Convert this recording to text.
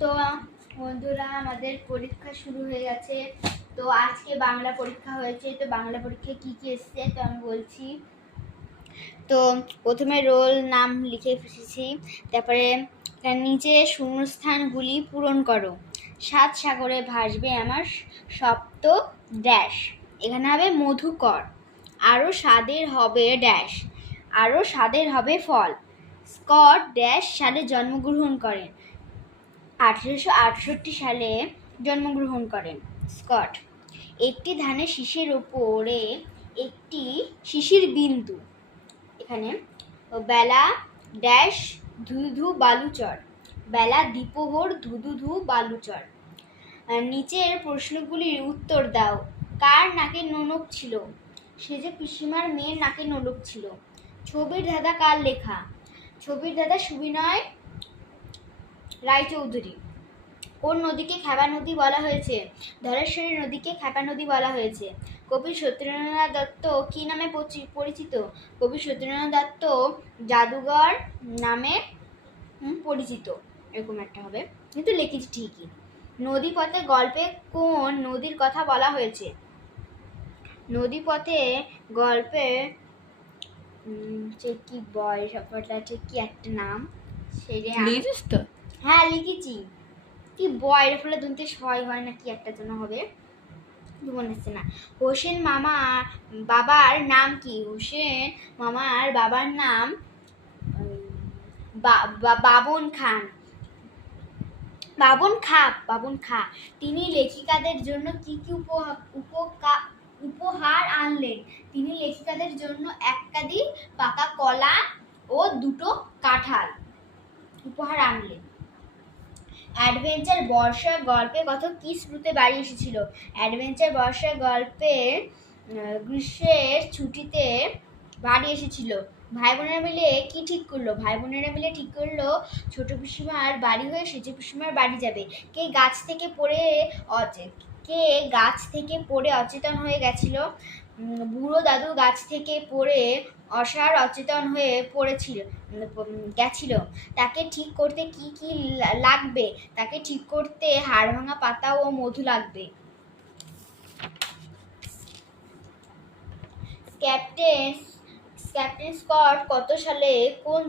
তো বন্ধুরা, আমাদের পরীক্ষা শুরু হয়ে গেছে। তো আজকে বাংলা পরীক্ষা হয়েছে। তো বাংলা পরীক্ষায় কি কি এসছে তো আমি বলছি। তো প্রথমে রোল নাম লিখে এসেছি, তারপরে তার নিচে শূন্যস্থানগুলি পূরণ করো। 7 সাগরে ভাসবে আমার সপ্ত ড্যাশ, এখানে হবে মধুকর। আরও স্বাদের হবে ড্যাশ, আরও স্বাদের হবে ফল। স্কট ড্যাশ সালে জন্মগ্রহণ করেন, 1868 সালে জন্মগ্রহণ করেন স্কট। একটি ধানের শীষের ওপরে একটি শিশির বিন্দু, এখানে বেলা ড্যাশ ধুধু বালুচর, বেলা দ্বিপ্রহর ধুধু বালুচর। নিচের প্রশ্নগুলির উত্তর দাও। কার নাকে নোলক ছিল? সে যে পিসিমার মেয়ের নাকে নোলক ছিল। ছবির ধাঁধা কার লেখা? ছবির ধাঁধা সুবিনয় রায়চৌধুরী। কোন নদীকে খেপা নদী বলা হয়েছে? ধলেশ্বরী নদীকে খেপা নদী বলা হয়েছে। কবি সত্যেন্দ্রনাথ দত্ত কি নামে পরিচিত? কবি সত্যেন্দ্রনাথ দত্ত জাদুঘর নামে পরিচিত। এরকম একটা হবে, কিন্তু লিখেছি ঠিকই। নদীপথে গল্পে কোন নদীর কথা বলা হয়েছে? নদীপথে গল্পে কি বয় সবটা কি একটা নাম, সেটা লিখিস তো? হ্যাঁ লিখেছি। কি বয়ের ফলে দুনতে সয় হয় না, কি একটা যেন হবে, মনে হচ্ছে না। হোসেন মামা বাবার নাম কি? হোসেন মামার বাবার নাম বাবন খান, বাবন খা। তিনি লেখিকাদের জন্য কি কি উপহার আনলেন? তিনি লেখিকাদের জন্য 1 কাঁদি পাকা কলা ও 2টো কাঁঠাল উপহার আনলেন। অ্যাডভেঞ্চার বর্ষার গল্পে কথা কি স্মৃতি বাড়ি এসেছিল? অ্যাডভেঞ্চার বর্ষার গল্পে গ্রীষ্মের ছুটিতে বাড়ি এসেছিল। ভাই বোনেরা মিলে কি ঠিক করলো? ভাই বোনেরা মিলে ঠিক করলো ছোট পিসিমার বাড়ি হয়ে সেজ পিসিমার বাড়ি যাবে। কে গাছ থেকে পড়ে অচেতন হয়ে গেছিল? বুড়ো দাদু গাছ থেকে পড়ে অসার অচেতন হয়ে গেছিল। তাকে ঠিক করতে কি কি লাগবে? তাকে ঠিক করতে হাড় ভাঙা পাতা ও মধু লাগবে। ক্যাপ্টেন স্কট কত সালে কোন